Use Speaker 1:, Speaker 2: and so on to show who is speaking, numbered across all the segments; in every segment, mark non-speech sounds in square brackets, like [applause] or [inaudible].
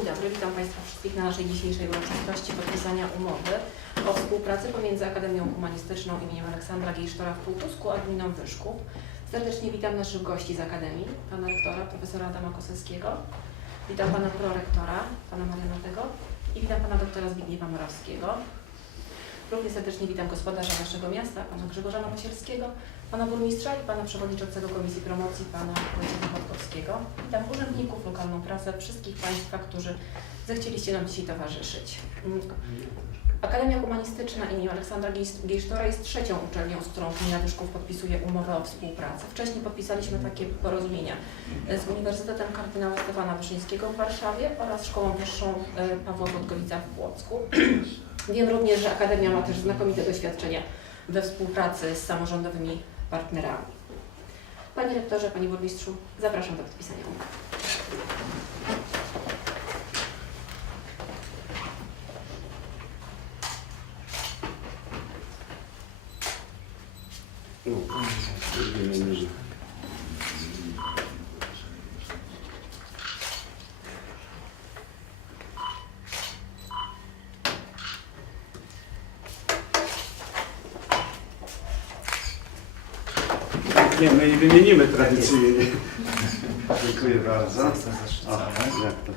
Speaker 1: Dzień dobry, witam Państwa wszystkich na naszej dzisiejszej uroczystości podpisania umowy o współpracy pomiędzy Akademią Humanistyczną im. Aleksandra Giejsztora w Półtusku a gminą Wyszków. Serdecznie witam naszych gości z Akademii, pana rektora, profesora Adama Koselskiego, witam pana prorektora, pana Marianowego i witam pana doktora Zbigniewa Morawskiego. Równie serdecznie witam gospodarza naszego miasta, pana Grzegorza Nowosielskiego, pana burmistrza i pana przewodniczącego Komisji Promocji, pana Wojciecha Chodkowskiego. Witam urzędników, lokalną prasę, wszystkich Państwa, którzy zechcieliście nam dzisiaj towarzyszyć. Mm. Akademia Humanistyczna im. Aleksandra Giejsztora jest trzecią uczelnią, z którą gmina Wyszków podpisuje umowę o współpracy. Wcześniej podpisaliśmy takie porozumienia e, z Uniwersytetem Kardynała Stefana Wyszyńskiego w Warszawie oraz Szkołą Wyższą e, Pawła Podgowica w Płocku. [clears throat] Wiem również, że Akademia ma też znakomite doświadczenia we współpracy z samorządowymi partnerami. Panie rektorze, panie burmistrzu, zapraszam do podpisania umowy.
Speaker 2: Nie, my i wymienimy tradycyjnie. Dziękuję bardzo. O, jak to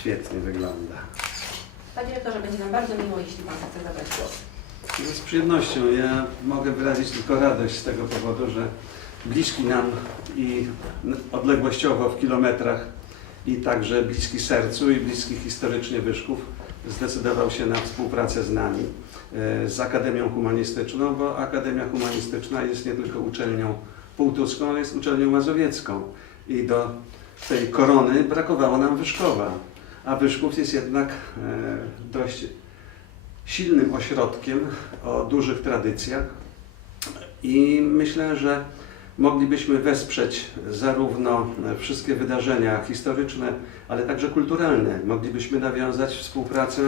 Speaker 2: świetnie wygląda.
Speaker 1: Panie rektorze, będzie nam bardzo miło, jeśli pan chce zabrać głos.
Speaker 2: No, Z przyjemnością. Ja mogę wyrazić tylko radość z tego powodu, że bliski nam i odległościowo w kilometrach i także bliski sercu i bliski historycznie Wyszków zdecydował się na współpracę z nami, e, z Akademią Humanistyczną, bo Akademia Humanistyczna jest nie tylko uczelnią półtuską, jest uczelnią mazowiecką. I do tej korony brakowało nam Wyszkowa. A Wyszków jest jednak e, dość silnym ośrodkiem o dużych tradycjach i myślę, że moglibyśmy wesprzeć zarówno wszystkie wydarzenia historyczne, ale także kulturalne. Moglibyśmy nawiązać współpracę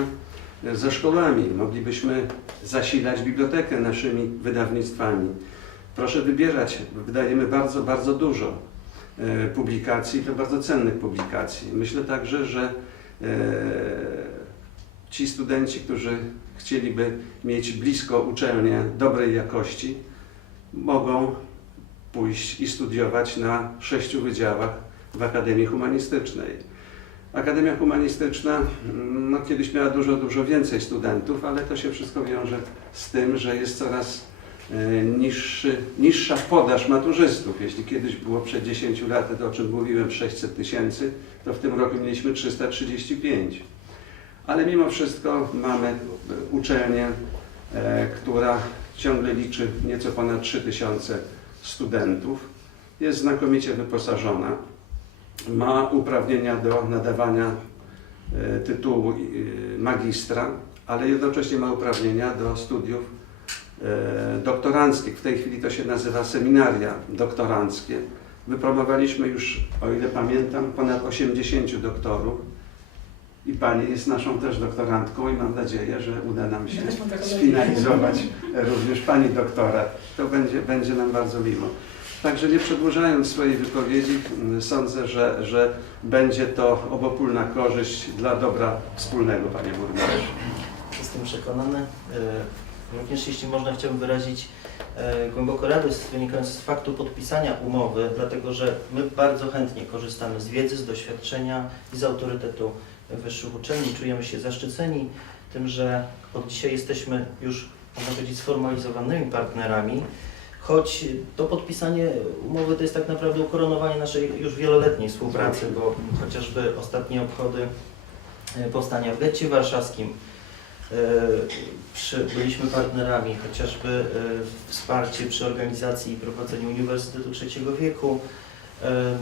Speaker 2: ze szkołami, moglibyśmy zasilać bibliotekę naszymi wydawnictwami. Proszę wybierać, wydajemy bardzo, bardzo dużo e, publikacji, to bardzo cennych publikacji. Myślę także, że e, ci studenci, którzy chcieliby mieć blisko uczelnię dobrej jakości, mogą pójść i studiować na sześciu wydziałach w Akademii Humanistycznej. Akademia Humanistyczna no, kiedyś miała dużo, dużo więcej studentów, ale to się wszystko wiąże z tym, że jest coraz niższy, niższa podaż maturzystów. Jeśli kiedyś było przed 10 laty, to o czym mówiłem, 600 tysięcy, to w tym roku mieliśmy 335 ale mimo wszystko mamy uczelnię, e, która ciągle liczy nieco ponad 3000 studentów. Jest znakomicie wyposażona. Ma uprawnienia do nadawania e, tytułu e, magistra, ale jednocześnie ma uprawnienia do studiów doktoranckich. W tej chwili to się nazywa seminaria doktoranckie. Wypromowaliśmy już, o ile pamiętam, ponad 80 doktorów. I Pani jest naszą też doktorantką i mam nadzieję, że uda nam się sfinalizować również Pani doktorat. To będzie, będzie nam bardzo miło. Także nie przedłużając swojej wypowiedzi, m, sądzę, że, że będzie to obopólna korzyść dla dobra wspólnego, Panie Burmistrzu.
Speaker 3: Jestem przekonany. Również jeśli można, chciałbym wyrazić e, głęboko radość wynikającą z faktu podpisania umowy, dlatego że my bardzo chętnie korzystamy z wiedzy, z doświadczenia i z autorytetu wyższych uczelni. Czujemy się zaszczyceni tym, że od dzisiaj jesteśmy już, można powiedzieć, sformalizowanymi partnerami, choć to podpisanie umowy to jest tak naprawdę ukoronowanie naszej już wieloletniej współpracy, bo chociażby ostatnie obchody e, powstania w getcie warszawskim, przy, byliśmy partnerami, chociażby e, wsparcie przy organizacji i prowadzeniu Uniwersytetu Trzeciego Wieku. E,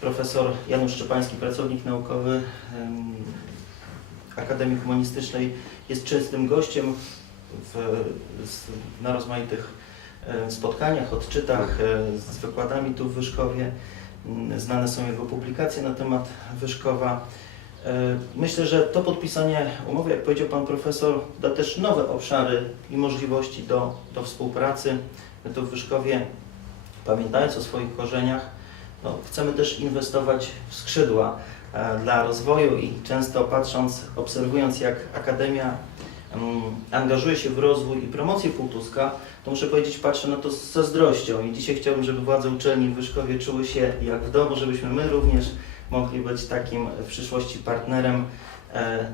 Speaker 3: Profesor Janusz Szczepański, pracownik naukowy em, Akademii Humanistycznej, jest częstym gościem w, na rozmaitych e, spotkaniach, odczytach e, z wykładami tu w Wyszkowie. Znane są jego publikacje na temat Wyszkowa. E, Myślę, że to podpisanie umowy, jak powiedział Pan Profesor, da też nowe obszary i możliwości do, do współpracy. My tu w Wyszkowie, pamiętając o swoich korzeniach, no, chcemy też inwestować w skrzydła e, dla rozwoju i często patrząc, obserwując jak Akademia mm, angażuje się w rozwój i promocję Półtuska, to muszę powiedzieć, patrzę na to z zazdrością i dzisiaj chciałbym, żeby władze uczelni w Wyszkowie czuły się jak w domu, żebyśmy my również mogli być takim w przyszłości partnerem e,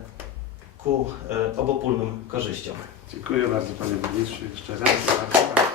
Speaker 3: ku e, obopólnym korzyściom.
Speaker 2: Dziękuję bardzo panie burmistrzu jeszcze raz.